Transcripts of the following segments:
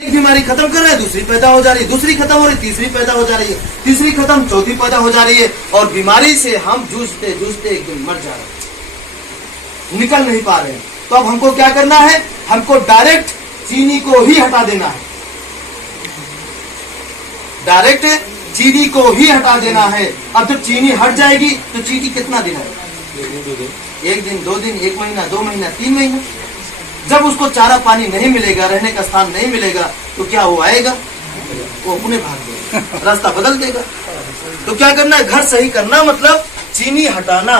एक बीमारी खत्म कर रहे हैं, दूसरी पैदा हो जा रही है, दूसरी खत्म हो रही है, तीसरी पैदा हो जा रही है, तीसरी खत्म, चौथी पैदा हो जा रही है, और बीमारी से हम जूझते जूझते एक दिन मर जा रहे हैं, निकल नहीं पा रहे हैं। तो अब हमको क्या करना है? हमको डायरेक्ट चीनी को ही हटा देना है, डायरेक्ट चीनी को ही हटा देना है। अब जब चीनी हट जाएगी तो चीनी कितना दिन है? एक दिन, 2 दिन, 1 महीना, 2 महीना, 3 महीना। जब उसको चारा पानी नहीं मिलेगा, रहने का स्थान नहीं मिलेगा, तो क्या वो आएगा? वो अपने भाग देगा, रास्ता बदल देगा। तो क्या करना है? घर सही करना मतलब चीनी हटाना।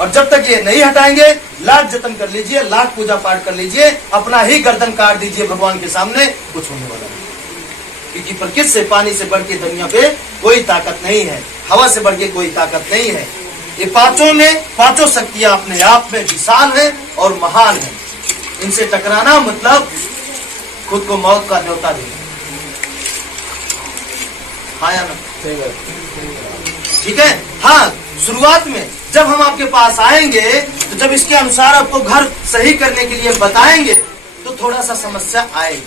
और जब तक ये नहीं हटाएंगे, लाख जतन कर लीजिए, लाख पूजा पाठ कर लीजिए, अपना ही गर्दन काट दीजिए भगवान के सामने, कुछ होने वाला नहीं। क्योंकि प्रकृति से, पानी से बढ़ के दुनिया पे कोई ताकत नहीं है, हवा से बढ़ के कोई ताकत नहीं है। ये पांचों में, पांचों शक्तियां अपने आप में विशाल है और महान है। इनसे टकराना मतलब खुद को मौत का न्योता देना। हाँ या ना? ठीक है। हाँ, शुरुआत में जब हम आपके पास आएंगे, तो जब इसके अनुसार आपको घर सही करने के लिए बताएंगे, तो थोड़ा सा समस्या आएगी।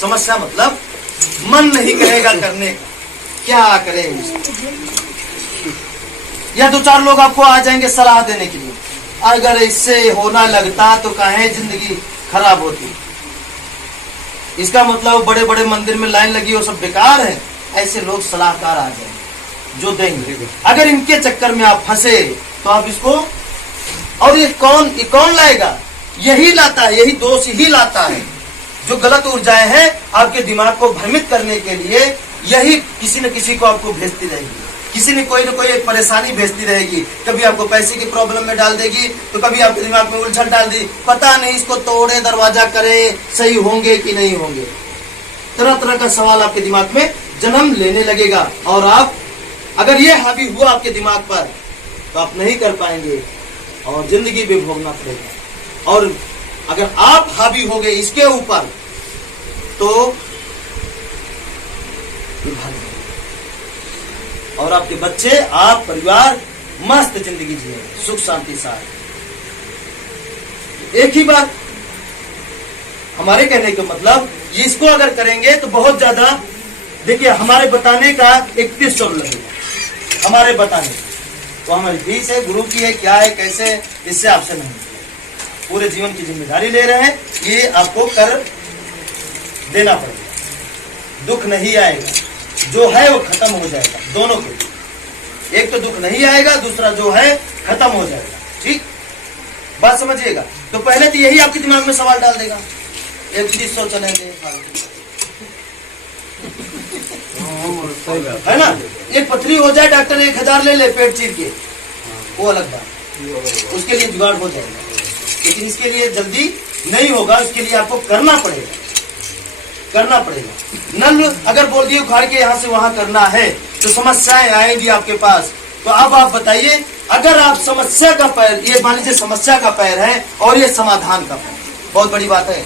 समस्या मतलब मन नहीं करेगा करने का, क्या करें? या 2-4 लोग आपको आ जाएंगे सलाह देने के लिए, अगर इससे होना लगता तो काहे जिंदगी खराब होती। इसका मतलब बड़े बड़े मंदिर में लाइन लगी हो, सब बेकार है। ऐसे लोग सलाहकार आ जाएंगे जो देंगे। अगर इनके चक्कर में आप फंसे तो आप इसको, और ये कौन लाएगा? यही लाता है, यही दोष ही लाता है। जो गलत ऊर्जाएं हैं आपके दिमाग को भ्रमित करने के लिए, यही किसी न किसी को आपको भेजती रहेगी, किसी ने कोई न कोई एक परेशानी भेजती रहेगी। कभी आपको पैसे की प्रॉब्लम में डाल देगी, तो कभी आपके दिमाग में उलझन डाल दी, पता नहीं इसको तोड़े दरवाजा करे, सही होंगे कि नहीं होंगे। तरह तरह का सवाल आपके दिमाग में जन्म लेने लगेगा, और आप अगर ये हावी हुआ आपके दिमाग पर, तो आप नहीं कर पाएंगे और जिंदगी भी भोगना पड़ेगा। और अगर आप हावी हो गए इसके ऊपर, तो और आपके बच्चे, आप परिवार मस्त जिंदगी जिए, सुख शांति साथ। एक ही बात, हमारे कहने का मतलब, इसको अगर करेंगे तो बहुत ज्यादा, देखिए हमारे बताने का 3100 लगेगा, हमारे बताने। तो हमारी फीस है, गुरु की है, क्या है, कैसे, इससे आपसे नहीं, पूरे जीवन की जिम्मेदारी ले रहे हैं, ये आपको कर देना पड़ेगा। दुख नहीं आएगा, जो है वो खत्म हो जाएगा, दोनों को। एक तो दुख नहीं आएगा, दूसरा जो है खत्म हो जाएगा। ठीक बात समझिएगा। तो पहले तो यही आपके दिमाग में सवाल डाल देगा, 3100 चलेंगे, है ना? एक पथरी हो जाए, डॉक्टर 1000 ले ले पेट चीर के, वो अलग बात, उसके लिए जुगाड़ हो जाएगा। लेकिन इसके लिए जल्दी नहीं होगा, उसके लिए आपको करना पड़ेगा, करना पड़ेगा। नल अगर बोल दिए उखाड़ के यहाँ से वहां करना है, तो समस्याएं आएंगी आपके पास। तो अब आप बताइए, अगर आप समस्या का पैर, ये मान लीजिए समस्या का पैर है और ये समाधान का पैर, बहुत बड़ी बात है।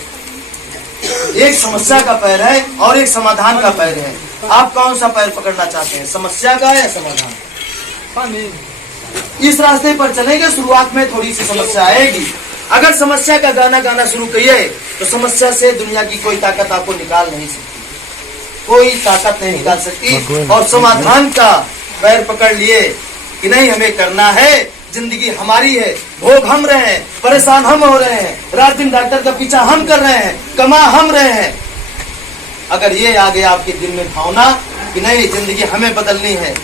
एक समस्या का पैर है और एक समाधान का पैर है, आप कौन सा पैर पकड़ना चाहते हैं, समस्या का या समाधान? इस रास्ते पर चलेंगे, शुरुआत में थोड़ी सी समस्या आएगी। अगर समस्या का गाना गाना शुरू करिए, तो समस्या से दुनिया की कोई ताकत आपको निकाल नहीं सकती, कोई ताकत नहीं निकाल सकती। और समाधान का पैर पकड़ लिए कि नहीं, हमें करना है, जिंदगी हमारी है, भोग हम रहे हैं, परेशान हम हो रहे हैं, रात दिन डॉक्टर का पीछा हम कर रहे हैं, कमा हम रहे हैं। अगर ये आ गया आपके दिल में भावना कि नहीं, जिंदगी हमें बदलनी है,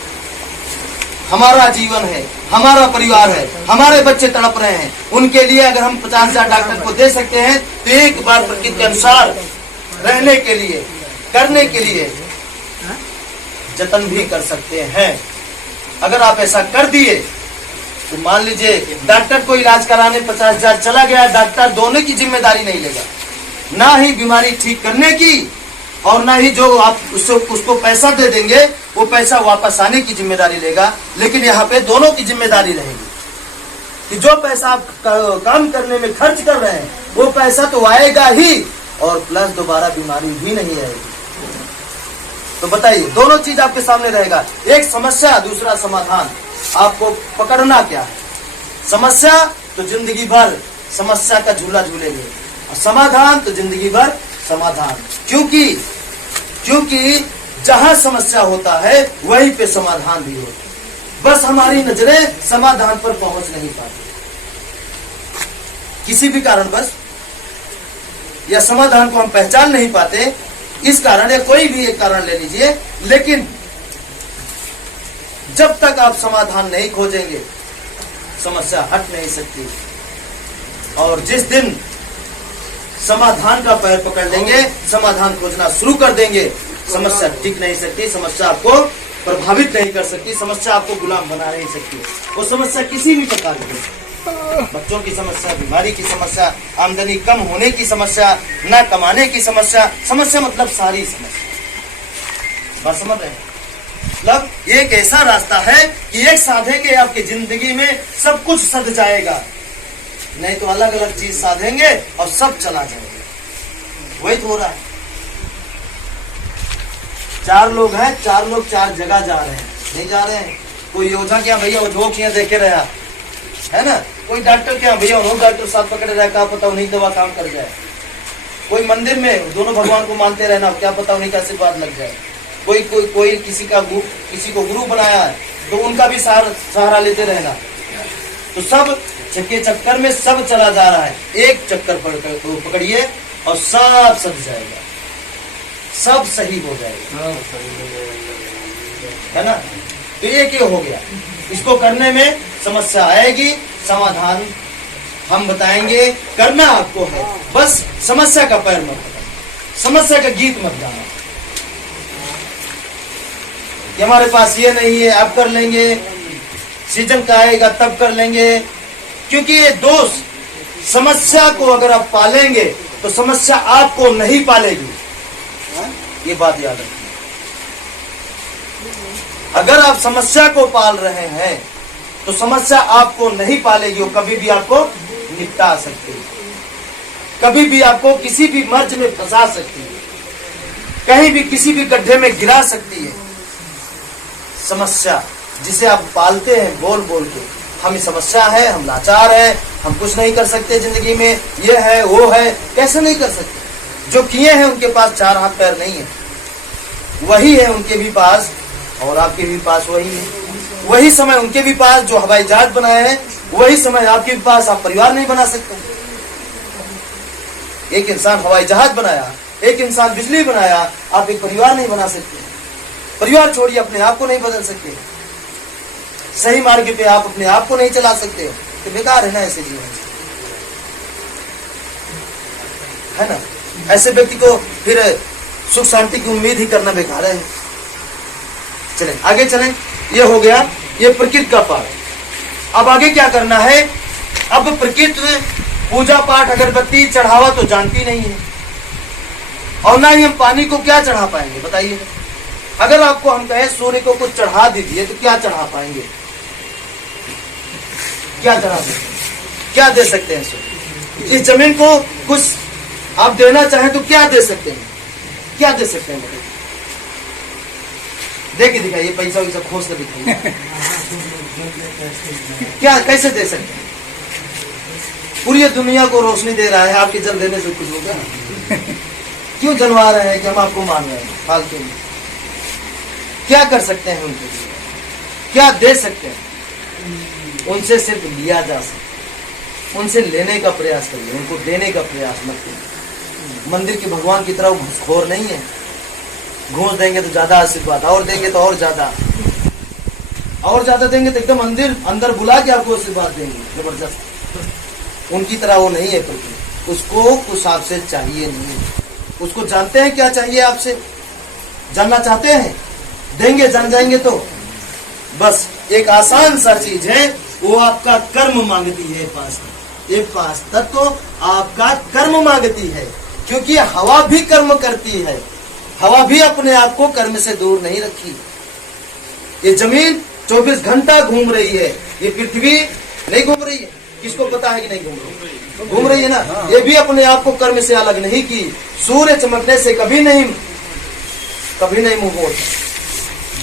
हमारा जीवन है, हमारा परिवार है, हमारे बच्चे तड़प रहे हैं, उनके लिए अगर हम 50,000 डॉक्टर को दे सकते हैं, तो एक बार प्रकृति के अनुसार रहने के लिए, करने के लिए जतन भी कर सकते हैं। अगर आप ऐसा कर दिए, तो मान लीजिए डॉक्टर को इलाज कराने 50,000 चला गया, डॉक्टर दोनों की जिम्मेदारी नहीं लेगा, ना ही बीमारी ठीक करने की, और ना ही जो आप उसको पैसा दे देंगे, वो पैसा वापस आने की जिम्मेदारी लेगा। लेकिन यहाँ पे दोनों की जिम्मेदारी रहेगी कि जो पैसा आप काम करने में खर्च कर रहे हैं, वो पैसा तो आएगा ही, और प्लस दोबारा बीमारी भी नहीं आएगी। तो बताइए, दोनों चीज आपके सामने रहेगा, एक समस्या, दूसरा समाधान। आपको पकड़ना क्या है? समस्या तो जिंदगी भर समस्या का झूला झूलेंगे, समाधान तो जिंदगी भर समाधान, क्योंकि जहां समस्या होता है वहीं पे समाधान भी होता है। बस हमारी नजरें समाधान पर पहुंच नहीं पाती किसी भी कारणवश, या समाधान को हम पहचान नहीं पाते इस कारण, या कोई भी एक कारण ले लीजिए। लेकिन जब तक आप समाधान नहीं खोजेंगे समस्या हट नहीं सकती। और जिस दिन समाधान का पैर पकड़ लेंगे, समाधान खोजना शुरू कर देंगे, समस्या टिक नहीं सकती, समस्या आपको प्रभावित नहीं कर सकती, समस्या आपको गुलाम बना नहीं सकती। वो समस्या किसी भी प्रकार की, बच्चों की समस्या, बीमारी की समस्या, आमदनी कम होने की समस्या, न कमाने की समस्या, समस्या मतलब सारी समस्या। बात समझ रहे हैं? मतलब एक ऐसा रास्ता है कि एक साधेंगे आपकी जिंदगी में सब कुछ सध जाएगा, नहीं तो अलग अलग चीज साधेंगे और सब चला जाएगा। वही तो हो रहा है। 4 लोग हैं, 4 लोग 4 जगह जा रहे हैं, नहीं जा रहे हैं। कोई योजना क्या भैया वो धोख यहाँ देखे रहा है ना, कोई डॉक्टर क्या भैया उन्होंने डॉक्टर साथ पकड़े रहा, क्या पता उन्हीं दवा काम कर जाए। कोई मंदिर में दोनों भगवान को मानते रहना, क्या पता उन्हीं का आशीर्वाद लग जाए। कोई किसी को गुरु बनाया है तो उनका भी सहारा लेते रहना। तो सब के चक्कर में सब चला जा रहा है। एक चक्कर पकड़िए और सब सज जाएगा, सब सही हो जाएगा, है ना। तो एक ही हो गया। इसको करने में समस्या आएगी, समाधान हम बताएंगे, करना आपको है। बस समस्या का पैर मत पकड़ो, समस्या का गीत मत गाना कि हमारे पास ये नहीं है, अब कर लेंगे, सीजन का आएगा तब कर लेंगे। क्योंकि ये दोष, समस्या को अगर आप पालेंगे तो समस्या आपको नहीं पालेगी, ये बात याद रखिए। अगर आप समस्या को पाल रहे हैं तो समस्या आपको नहीं पालेगी, वो कभी भी आपको निपटा सकती है, कभी भी आपको किसी भी मर्ज में फंसा सकती है, कहीं भी किसी भी गड्ढे में गिरा सकती है। समस्या जिसे आप पालते हैं बोल बोल के, हमें समस्या है, हम लाचार हैं, हम कुछ नहीं कर सकते जिंदगी में, ये है वो है, कैसे नहीं कर सकते। जो किए हैं उनके पास 4 हाथ पैर नहीं है, वही है उनके भी पास और आपके भी पास वही है। वही समय उनके भी पास जो हवाई जहाज बनाए हैं, वही समय आपके भी पास। आप परिवार नहीं बना सकते। एक इंसान हवाई जहाज बनाया, एक इंसान बिजली बनाया, आप एक परिवार नहीं बना सकते। परिवार छोड़िए, अपने आप को नहीं बदल सकते, सही मार्ग पे आप अपने आप को नहीं चला सकते, तो बेकार है ना ऐसे जीवन, है ना। ऐसे व्यक्ति को फिर सुख शांति की उम्मीद ही करना बेकार है। चलें आगे चलें। ये हो गया ये प्रकृति का पाठ। अब आगे क्या करना है। अब प्रकृति पूजा पाठ अगरबत्ती चढ़ावा तो जानती नहीं है, और ना ही हम पानी को क्या चढ़ा पाएंगे बताइए। अगर आपको हम कहें सूर्य को कुछ चढ़ा दीजिए तो क्या चढ़ा पाएंगे, क्या चढ़ा सकते हैं, क्या दे सकते हैं सूर्य। इस जमीन को कुछ आप देना चाहें तो क्या दे सकते हैं, क्या दे सकते हैं। देखिए दिखाइए, पैसा वैसा खोज कर दिखाइए, क्या कैसे दे सकते हैं। पूरी दुनिया को रोशनी दे रहा है, आपके जल देने से कुछ होगा। क्यों जलवा रहे हैं कि हम आपको मान रहे हैं फालतू में। क्या कर सकते हैं उनके लिए, क्या दे सकते हैं। उनसे सिर्फ लिया जा सकता, उनसे लेने का प्रयास करिए, उनको देने का प्रयास मत करिए। मंदिर के भगवान की तरह घूसखोर नहीं है, घूस देंगे तो ज्यादा आशीर्वाद, और देंगे तो और ज्यादा देंगे तो एकदम अंदर बुला के आपको आशीर्वाद देंगे जबरदस्त। उनकी तरह वो नहीं है, उसको कुछ आपसे चाहिए नहीं। उसको जानते हैं क्या चाहिए आपसे, जानना चाहते हैं, देंगे जान जाएंगे। तो बस एक आसान सा चीज है, वो आपका कर्म मांगती है। ये 5 तत्व आपका कर्म मांगती है, क्योंकि हवा भी कर्म करती है। हवा भी अपने आप को कर्म से दूर नहीं रखी। ये जमीन 24 घंटा घूम रही है, ये पृथ्वी नहीं घूम रही है। किसको पता है कि नहीं घूम रही, घूम रही है ना। ये भी अपने आप को कर्म से अलग नहीं की। सूर्य चमकने से कभी नहीं मुंह मोड़ता।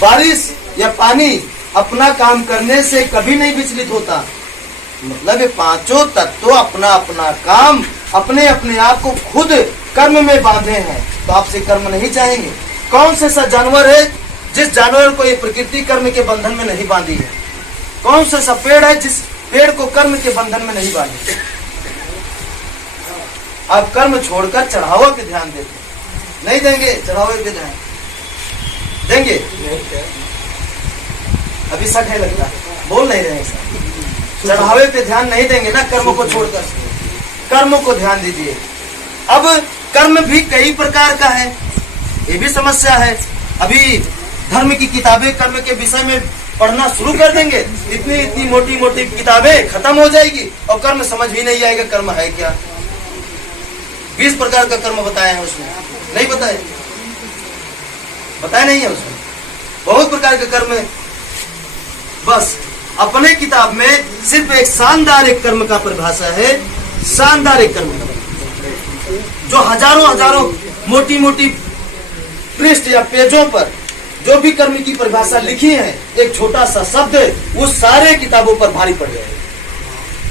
बारिश या पानी अपना काम करने से कभी नहीं विचलित होता। मतलब ये 5 तत्व अपना अपना काम अपने अपने आप को खुद कर्म में बांधे हैं, तो आपसे कर्म नहीं चाहेंगे। कौन से सा जानवर है जिस जानवर को ये प्रकृति कर्म के बंधन में नहीं बांधी है? कौन सा पेड़ है जिस पेड़ को कर्म के बंधन में नहीं बांधी? आप कर्म छोड़कर चढ़ावा पे ध्यान देते नहीं देंगे? चढ़ावे पे ध्यान देंगे? अभी शक है लगता, बोल नहीं रहे सर। चढ़ावे पे ध्यान नहीं देंगे ना, कर्म को छोड़कर। कर्म को ध्यान दीजिए। अब कर्म भी कई प्रकार का है, ये भी समस्या है। अभी धर्म की किताबें कर्म के विषय में पढ़ना शुरू कर देंगे, इतनी इतनी मोटी मोटी किताबें खत्म हो जाएगी और कर्म समझ भी नहीं आएगा कर्म है क्या। 20 प्रकार का कर्म बताए हैं उसमें, नहीं बताए? बताया नहीं है उसमें, बहुत प्रकार का कर्म है। बस अपने किताब में सिर्फ एक शानदार एक कर्म का परिभाषा है, शानदार एक कर्म का, जो हजारों हजारों मोटी मोटी पृष्ठ या पेजों पर जो भी कर्म की परिभाषा लिखी है, एक छोटा सा शब्द उस सारे किताबों पर भारी पड़ जाएगा,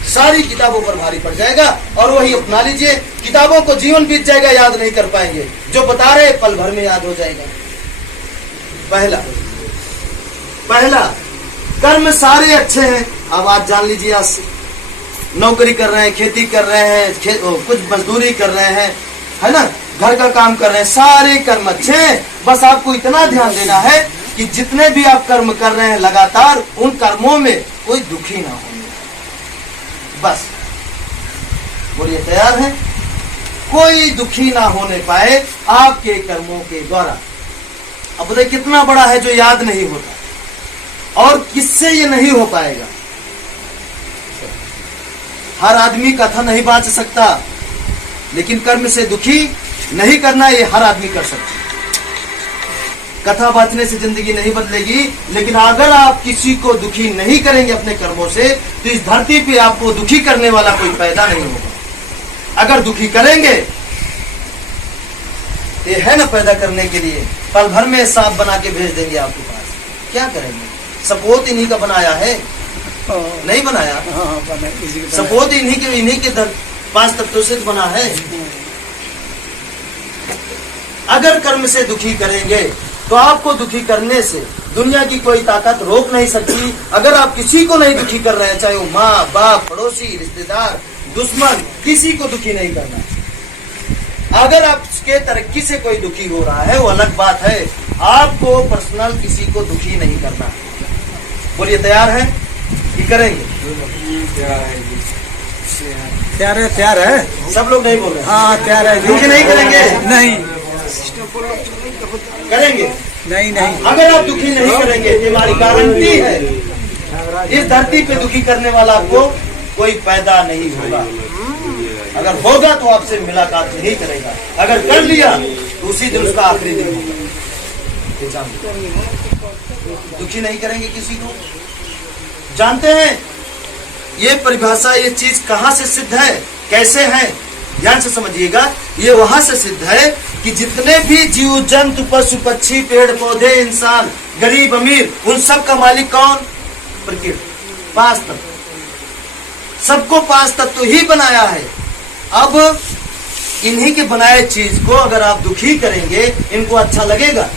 सारी किताबों पर भारी पड़ जाएगा। और वही अपना लीजिए, किताबों को जीवन बीत जाएगा, याद नहीं कर पाएंगे। जो बता रहे पल भर में याद हो जाएगा। पहला कर्म सारे अच्छे हैं। अब आप जान लीजिए, आज नौकरी कर रहे हैं, खेती कर रहे हैं, कुछ मजदूरी कर रहे हैं, है ना, घर का काम कर रहे हैं, सारे कर्म अच्छे हैं। बस आपको इतना ध्यान देना है कि जितने भी आप कर्म कर रहे हैं लगातार, उन कर्मों में कोई दुखी ना हो। बस बोलिए, तैयार है? कोई दुखी ना होने पाए आपके कर्मों के द्वारा। अब बताइए कितना बड़ा है जो याद नहीं होता, और किससे ये नहीं हो पाएगा? हर आदमी कथा नहीं बांच सकता, लेकिन कर्म से दुखी नहीं करना ये हर आदमी कर सकता है। कथा बांचने से जिंदगी नहीं बदलेगी, लेकिन अगर आप किसी को दुखी नहीं करेंगे अपने कर्मों से, तो इस धरती पे आपको दुखी करने वाला कोई पैदा नहीं होगा। अगर दुखी करेंगे, ये है ना पैदा करने के लिए, पल भर में सांप बना के भेज देंगे आपके पास, क्या करेंगे? सपोत इन्हीं का बनाया है, नहीं बनाया? सपोत इन्हीं के 5 तत्वों से बना है। अगर कर्म से दुखी करेंगे तो आपको दुखी करने से दुनिया की कोई ताकत रोक नहीं सकती। अगर आप किसी को नहीं दुखी कर रहे हैं, चाहे वो माँ बाप, पड़ोसी, रिश्तेदार, दुश्मन, किसी को दुखी नहीं करना। अगर आपके तरक्की से कोई दुखी हो रहा है वो अलग बात है, आपको पर्सनल किसी को दुखी नहीं करना। बोलिए, तैयार है कि करेंगे? तैयार है। सब लोग नहीं बोल रहे? हाँ, तैयार है। दुखी नहीं करेंगे? नहीं करेंगे? नहीं। अगर आप दुखी नहीं करेंगे, ये हमारी गारंटी है, इस धरती पे दुखी करने वाला आपको कोई पैदा नहीं होगा। अगर होगा तो आपसे मुलाकात नहीं करेगा, अगर कर लिया तो उसी दिन उसका आखिरी दिन होगा। दुखी नहीं करेंगे किसी को। जानते हैं ये परिभाषा, ये चीज कहाँ से सिद्ध है, कैसे है? ध्यान से समझिएगा। ये वहां से सिद्ध है कि जितने भी जीव जंतु, पशु पक्षी, पेड़ पौधे, इंसान, गरीब अमीर, उन सब का मालिक कौन? प्रकृति। 5 तत्व, सबको 5 तत्व ही बनाया है। अब इन्हीं के बनाए चीज को अगर आप दुखी करेंगे, इनको अच्छा लगेगा?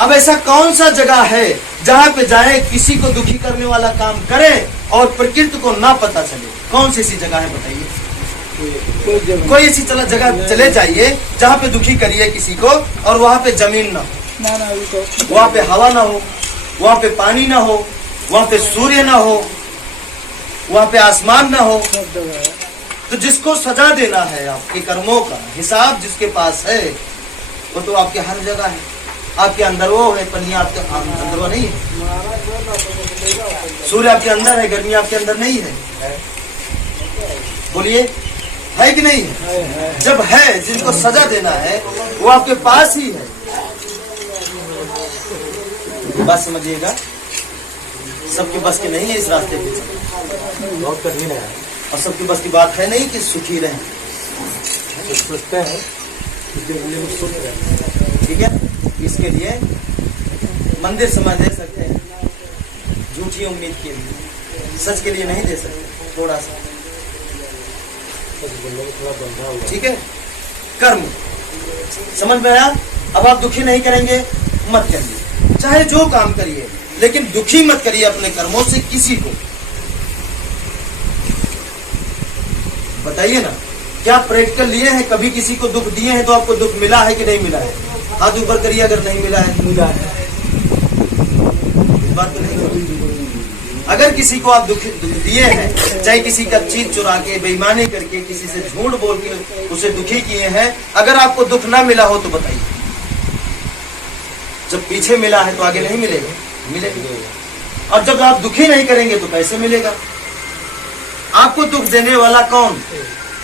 अब ऐसा कौन सा जगह है जहाँ पे जाए, किसी को दुखी करने वाला काम करें और प्रकृति को ना पता चले? कौन सी ऐसी जगह है बताइए? कोई ऐसी जगह चले जाइए जहाँ पे दुखी करिए किसी को, और वहाँ पे जमीन ना हो, वहाँ पे हवा ना हो, वहाँ पे पानी ना हो, वहाँ पे सूर्य ना हो, वहाँ पे आसमान ना हो, तो जिसको सजा देना है आपके कर्मों का हिसाब जिसके पास है, वो तो आपके हर जगह है। आपके अंदर वो है, पनिया आपके अंदर वो नहीं है, सूर्य आपके अंदर है, गर्मी आपके अंदर नहीं है। बोलिए, है कि नहीं है? जब है, जिनको सजा देना है वो आपके पास ही है। बात समझिएगा, सबके बस के नहीं है इस रास्ते पे, बहुत कठिन है, और सबके बस की बात है नहीं कि सुखी रहें। सोचते हैं, ठीक है, इसके लिए मंदिर समाज दे सकते हैं, झूठी उम्मीद के लिए, सच के लिए नहीं दे सकते। थोड़ा सा ठीक है, कर्म समझ में आया। अब आप दुखी नहीं करेंगे, मत करिए, चाहे जो काम करिए, लेकिन दुखी मत करिए अपने कर्मों से किसी को। बताइए ना, क्या प्रैक्टिकल लिए हैं, कभी किसी को दुख दिए हैं तो आपको दुख मिला है कि नहीं मिला है? हाथ ऊपर करिए अगर नहीं मिला है। मिला है। बात तो नहीं। अगर किसी को आप दुख दिए हैं, चाहे किसी का चीज चुरा के, बेईमानी करके, किसी से झूठ बोल के उसे दुखी किए हैं, अगर आपको दुख ना मिला हो तो बताइए। जब पीछे मिला है तो आगे नहीं मिलेगा, मिलेगा। और जब आप दुखी नहीं करेंगे तो कैसे मिलेगा? आपको दुख देने वाला कौन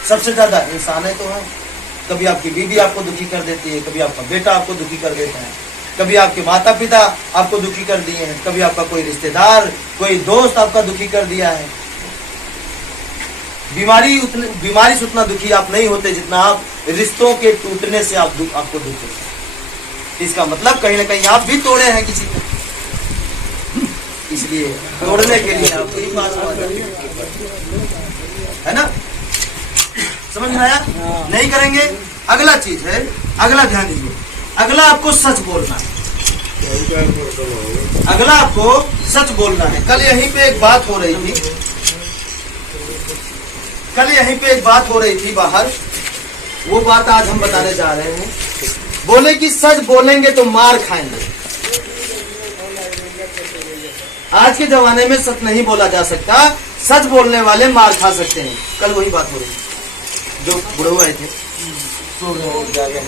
सबसे ज्यादा? इंसान है तो है। कभी आपकी बीवी आपको दुखी कर देती है, कभी आपका बेटा आपको दुखी कर देता है, कभी आपके माता पिता आपको दुखी कर दिए हैं, कभी आपका कोई रिश्तेदार, कोई दोस्त आपका दुखी कर दिया है। बीमारी से उतना दुखी आप नहीं होते जितना आप रिश्तों के टूटने से आपको दुख होता है। इसका मतलब कहीं ना कहीं आप भी तोड़े हैं किसी को, इसलिए तोड़ने के लिए आपको ही पास है ना। समझ में आया? नहीं करेंगे। अगला चीज है, अगला ध्यान दीजिए, अगला आपको सच बोलना है। अगला आपको सच बोलना है। कल यहीं पे एक बात हो रही थी, बाहर, वो बात आज हम बताने जा रहे हैं। बोले कि सच बोलेंगे तो मार खाएंगे। आज के जमाने में सच नहीं बोला जा सकता, सच बोलने वाले मार खा सकते हैं। कल वही बात हो रही थी, जो बुढ़ऊ आए थे, सो गए,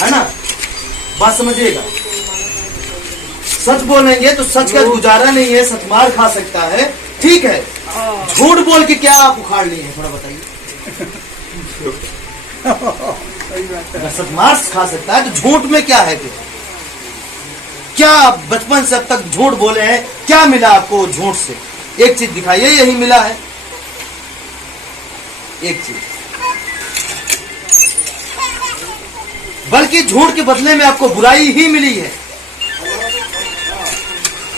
है ना। बात समझिएगा, सच बोलेंगे तो सच का गुजारा नहीं है, सच मार खा सकता है, ठीक है। झूठ बोल के क्या आप उखाड़ लिए हैं, थोड़ा बताइए। अगर सच मार खा सकता है तो झूठ में क्या है फिर? क्या आप बचपन से अब तक झूठ बोले हैं, क्या मिला आपको झूठ से? एक चीज दिखाइए, यही मिला है एक चीज। बल्कि झूठ के बदले में आपको बुराई ही मिली है,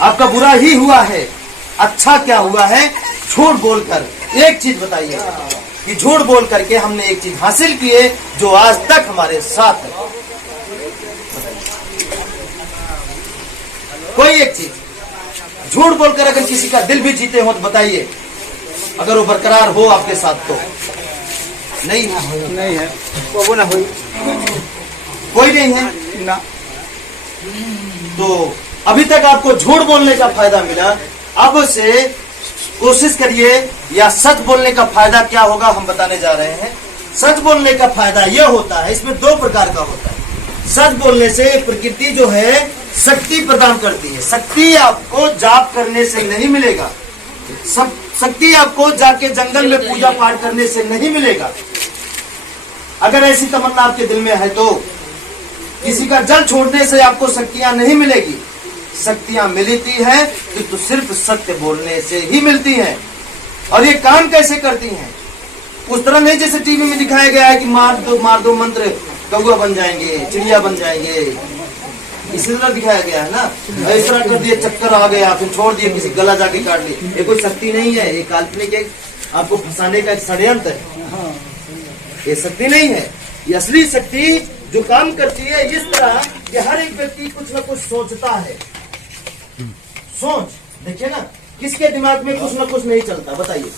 आपका बुरा ही हुआ है। अच्छा क्या हुआ है? झूठ बोलकर। एक चीज बताइए कि झूठ बोल करके हमने एक चीज हासिल की है जो आज तक हमारे साथ है। कोई एक चीज झूठ बोलकर अगर किसी का दिल भी जीते हो तो बताइए, अगर वो बरकरार हो आपके साथ तो नहीं है, वो ना हुई, कोई नहीं है ना। तो अभी तक आपको झूठ बोलने का फायदा मिला, अब से कोशिश करिए, या सच बोलने का फायदा क्या होगा हम बताने जा रहे हैं। सच बोलने का फायदा यह होता है, इसमें दो प्रकार का होता है। सच बोलने से प्रकृति जो है शक्ति प्रदान करती है। शक्ति आपको जाप करने से नहीं मिलेगा, शक्ति आपको जाके जंगल में पूजा पाठ करने से नहीं मिलेगा। अगर ऐसी तमन्ना आपके दिल में है तो किसी का जल छोड़ने से आपको शक्तियां नहीं मिलेगी। शक्तियां मिलती है तो सिर्फ सत्य बोलने से ही मिलती हैं। और ये काम कैसे करती हैं? उस तरह नहीं जैसे टीवी में दिखाया गया है कि मार दो मंत्र, कौवा बन जाएंगे, चिड़िया बन जाएंगे, इसी तरह दिखाया गया है ना। इस तरह कर दिए, चक्कर आ गया, फिर छोड़ दिए, किसी गला जाके काट ली। ये कोई शक्ति नहीं है, ये काल्पनिक एक आपको फंसाने का एक षड्यंत्र है। ये शक्ति नहीं है, ये असली शक्ति जो काम करती है इस तरह कि हर एक व्यक्ति कुछ न कुछ सोचता है। सोच देखिए ना, किसके दिमाग में कुछ न कुछ नहीं चलता, बताइए।